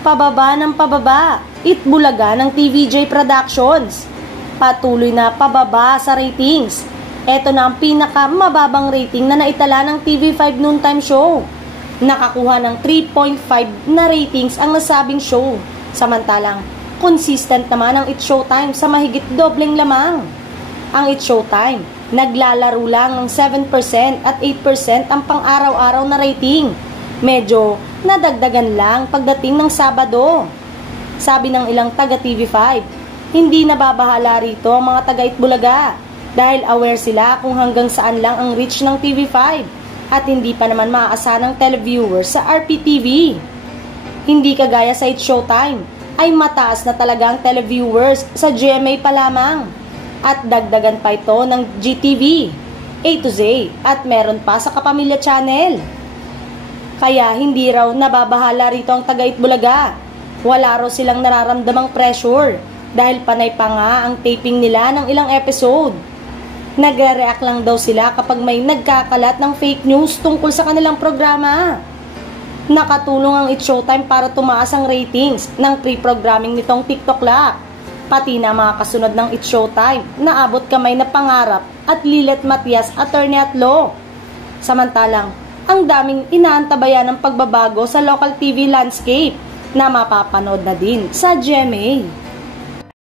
Pababa ng pababa, Itbulaga ng TVJ Productions. Patuloy na pababa sa ratings. Ito na ang pinakamababang rating na naitala ng TV5 Noontime Show. Nakakuha ng 3.5 na ratings ang nasabing show. Samantalang, consistent naman ang It's Showtime sa mahigit dobleng lamang. Ang It's Showtime, naglalaro lang ng 7% at 8% ang pang-araw-araw na rating. Medyo nadagdagan lang pagdating ng Sabado. Sabi ng ilang taga TV5, hindi nababahala rito ang mga taga Itbulaga dahil aware sila kung hanggang saan lang ang reach ng TV5 at hindi pa naman maaasahan ng televiewers sa RPTV. Hindi kagaya sa It's Showtime, ay mataas na talaga ang televiewers sa GMA pa lamang at dagdagan pa ito ng GTV, A to Z at meron pa sa Kapamilya Channel. Kaya hindi raw nababahala rito ang taga Itbulaga. Wala raw silang nararamdamang pressure dahil panay pa nga ang taping nila ng ilang episode. Nagre-react lang daw sila kapag may nagkakalat ng fake news tungkol sa kanilang programa. Nakatulong ang It's Showtime para tumaas ang ratings ng pre-programming nitong TikTok Lock. Pati na mga kasunod ng It's Showtime na abot kamay na Pangarap at Lilet Matias Attorney at Law. Samantalang, ang daming inaantabayan ng pagbabago sa local TV landscape na mapapanood na din sa GMA.